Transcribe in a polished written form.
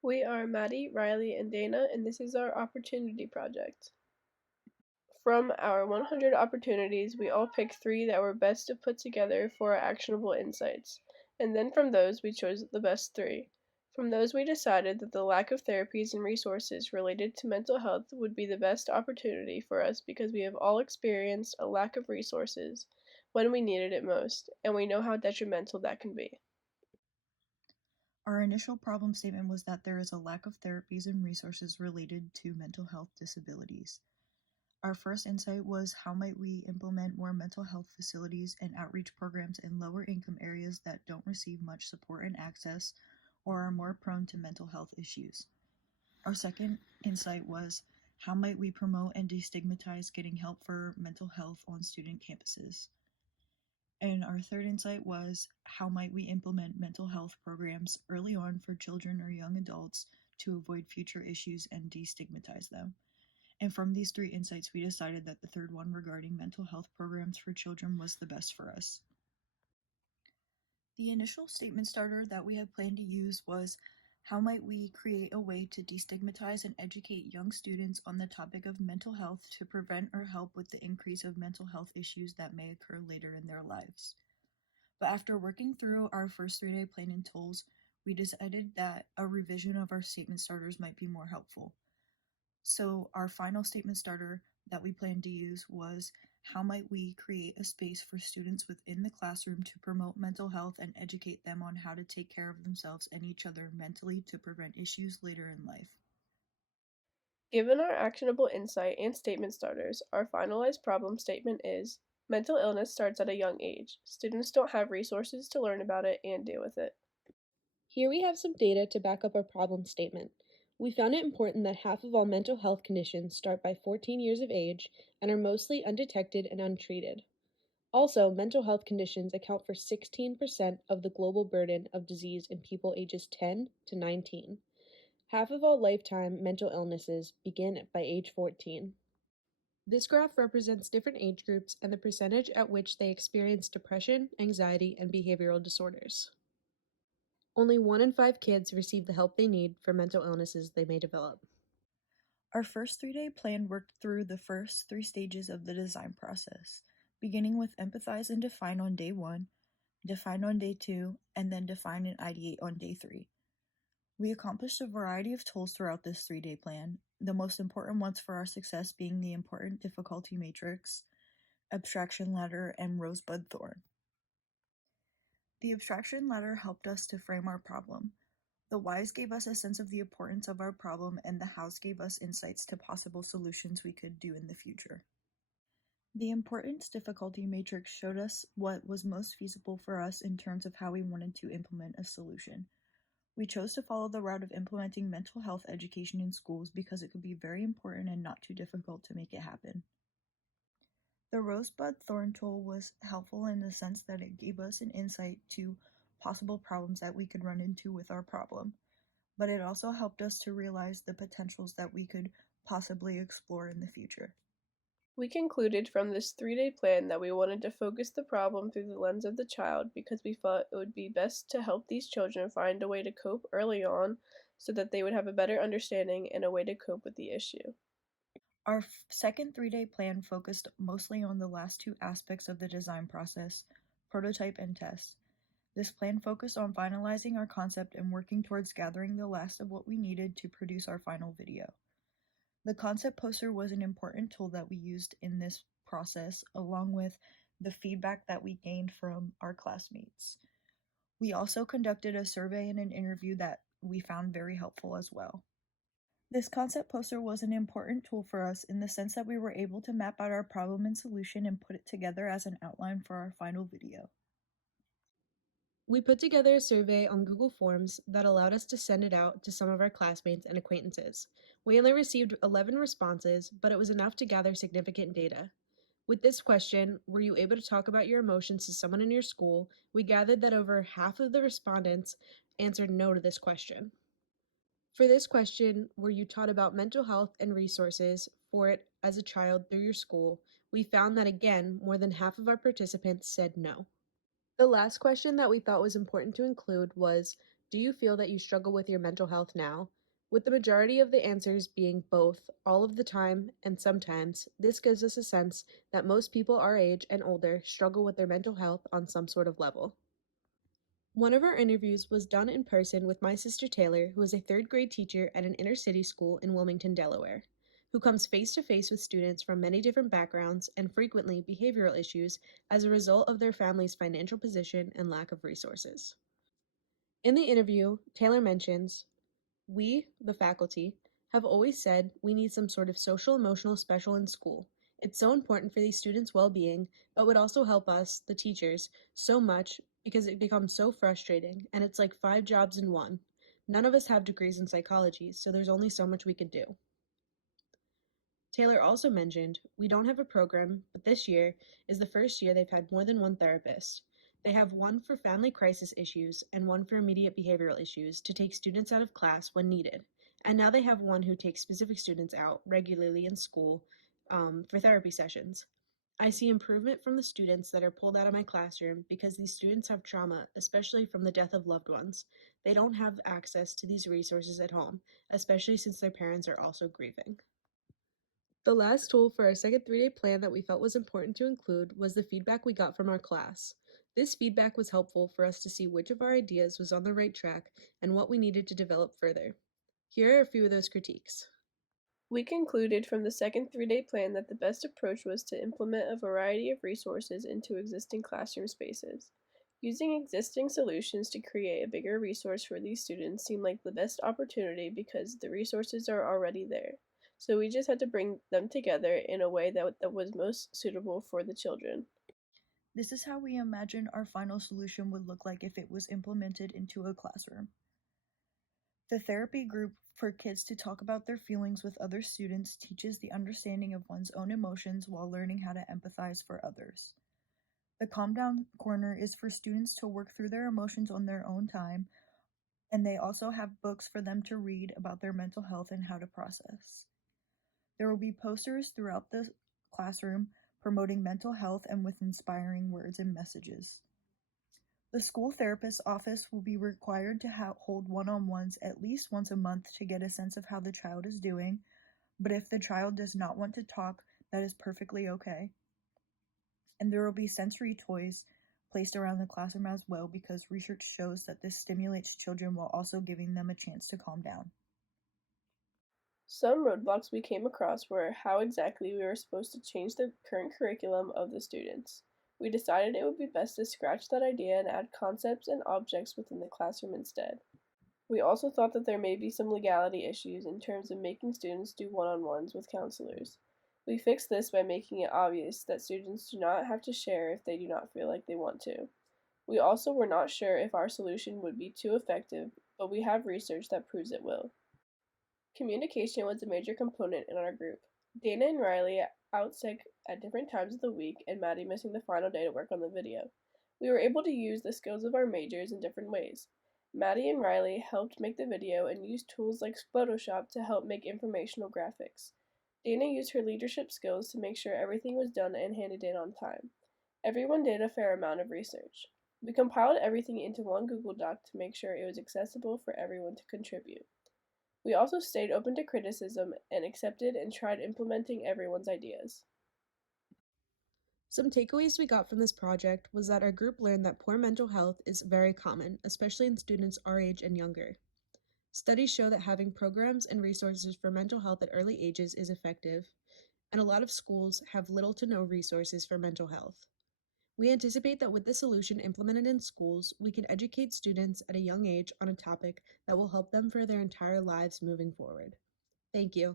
We are Maddie, Riley, and Dana, and this is our Opportunity Project. From our 100 opportunities, we all picked 3 that were best to put together for our actionable insights, and then from those, we chose the best 3. From those, we decided that the lack of therapies and resources related to mental health would be the best opportunity for us because we have all experienced a lack of resources when we needed it most, and we know how detrimental that can be. Our initial problem statement was that there is a lack of therapies and resources related to mental health disabilities. Our first insight was how might we implement more mental health facilities and outreach programs in lower income areas that don't receive much support and access or are more prone to mental health issues. Our second insight was how might we promote and destigmatize getting help for mental health on student campuses. And our third insight was how might we implement mental health programs early on for children or young adults to avoid future issues and destigmatize them. And from these 3 insights, we decided that the third one regarding mental health programs for children was the best for us. The initial statement starter that we had planned to use was how might we create a way to destigmatize and educate young students on the topic of mental health to prevent or help with the increase of mental health issues that may occur later in their lives. But after working through our first 3-day plan and tools, we decided that a revision of our statement starters might be more helpful. So our final statement starter that we planned to use was how might we create a space for students within the classroom to promote mental health and educate them on how to take care of themselves and each other mentally to prevent issues later in life. Given our actionable insight and statement starters, our finalized problem statement is mental illness starts at a young age. Students don't have resources to learn about it and deal with it. Here we have some data to back up our problem statement. We found it important that half of all mental health conditions start by 14 years of age and are mostly undetected and untreated. Also, mental health conditions account for 16% of the global burden of disease in people ages 10 to 19. Half of all lifetime mental illnesses begin by age 14. This graph represents different age groups and the percentage at which they experience depression, anxiety, and behavioral disorders. Only 1 in 5 kids receive the help they need for mental illnesses they may develop. Our first 3-day plan worked through the first 3 stages of the design process, beginning with empathize and define on day 1, define on day 2, and then define and ideate on day 3. We accomplished a variety of tools throughout this 3-day plan, the most important ones for our success being the important difficulty matrix, abstraction ladder, and rosebud thorn. The abstraction ladder helped us to frame our problem. The whys gave us a sense of the importance of our problem, and the hows gave us insights to possible solutions we could do in the future. The importance difficulty matrix showed us what was most feasible for us in terms of how we wanted to implement a solution. We chose to follow the route of implementing mental health education in schools because it could be very important and not too difficult to make it happen. The Rosebud Thorn tool was helpful in the sense that it gave us an insight to possible problems that we could run into with our problem, but it also helped us to realize the potentials that we could possibly explore in the future. We concluded from this 3-day plan that we wanted to focus the problem through the lens of the child because we thought it would be best to help these children find a way to cope early on so that they would have a better understanding and a way to cope with the issue. Our second 3-day plan focused mostly on the last 2 aspects of the design process, prototype and test. This plan focused on finalizing our concept and working towards gathering the last of what we needed to produce our final video. The concept poster was an important tool that we used in this process, along with the feedback that we gained from our classmates. We also conducted a survey and an interview that we found very helpful as well. This concept poster was an important tool for us in the sense that we were able to map out our problem and solution and put it together as an outline for our final video. We put together a survey on Google Forms that allowed us to send it out to some of our classmates and acquaintances. We only received 11 responses, but it was enough to gather significant data. With this question, were you able to talk about your emotions to someone in your school? We gathered that over half of the respondents answered no to this question. For this question, were you taught about mental health and resources for it as a child through your school? We found that again, more than half of our participants said no. The last question that we thought was important to include was, Do you feel that you struggle with your mental health now? With the majority of the answers being both, all of the time, and sometimes, this gives us a sense that most people our age and older struggle with their mental health on some sort of level. One of our interviews was done in person with my sister Taylor, who is a third grade teacher at an inner city school in Wilmington, Delaware, who comes face to face with students from many different backgrounds and frequently behavioral issues as a result of their family's financial position and lack of resources. In the interview, Taylor mentions, "We, the faculty, have always said we need some sort of social emotional special in school. It's so important for these students' well being, but would also help us, the teachers, so much because it becomes so frustrating and it's like 5 jobs in one. None of us have degrees in psychology, so there's only so much we could do." Taylor also mentioned, "We don't have a program, but this year is the first year they've had more than one therapist. They have one for family crisis issues and one for immediate behavioral issues to take students out of class when needed. And now they have one who takes specific students out regularly in school for therapy sessions. I see improvement from the students that are pulled out of my classroom because these students have trauma, especially from the death of loved ones. They don't have access to these resources at home, especially since their parents are also grieving." The last tool for our second 3-day plan that we felt was important to include was the feedback we got from our class. This feedback was helpful for us to see which of our ideas was on the right track and what we needed to develop further. Here are a few of those critiques. We concluded from the second 3-day plan that the best approach was to implement a variety of resources into existing classroom spaces. Using existing solutions to create a bigger resource for these students seemed like the best opportunity because the resources are already there. So we just had to bring them together in a way that was most suitable for the children. This is how we imagine our final solution would look like if it was implemented into a classroom. The therapy group for kids to talk about their feelings with other students teaches the understanding of one's own emotions while learning how to empathize for others. The calm down corner is for students to work through their emotions on their own time, and they also have books for them to read about their mental health and how to process. There will be posters throughout the classroom promoting mental health and with inspiring words and messages. The school therapist's office will be required to hold one-on-ones at least once a month to get a sense of how the child is doing, but if the child does not want to talk, that is perfectly okay. And there will be sensory toys placed around the classroom as well because research shows that this stimulates children while also giving them a chance to calm down. Some roadblocks we came across were how exactly we were supposed to change the current curriculum of the students. We decided it would be best to scratch that idea and add concepts and objects within the classroom instead. We also thought that there may be some legality issues in terms of making students do one-on-ones with counselors. We fixed this by making it obvious that students do not have to share if they do not feel like they want to. We also were not sure if our solution would be too effective, but we have research that proves it will. Communication was a major component in our group. Dana and Riley out sick at different times of the week, and Maddie missing the final day to work on the video. We were able to use the skills of our majors in different ways. Maddie and Riley helped make the video and used tools like Photoshop to help make informational graphics. Dana used her leadership skills to make sure everything was done and handed in on time. Everyone did a fair amount of research. We compiled everything into one Google Doc to make sure it was accessible for everyone to contribute. We also stayed open to criticism and accepted and tried implementing everyone's ideas. Some takeaways we got from this project was that our group learned that poor mental health is very common, especially in students our age and younger. Studies show that having programs and resources for mental health at early ages is effective, and a lot of schools have little to no resources for mental health. We anticipate that with this solution implemented in schools, we can educate students at a young age on a topic that will help them for their entire lives moving forward. Thank you.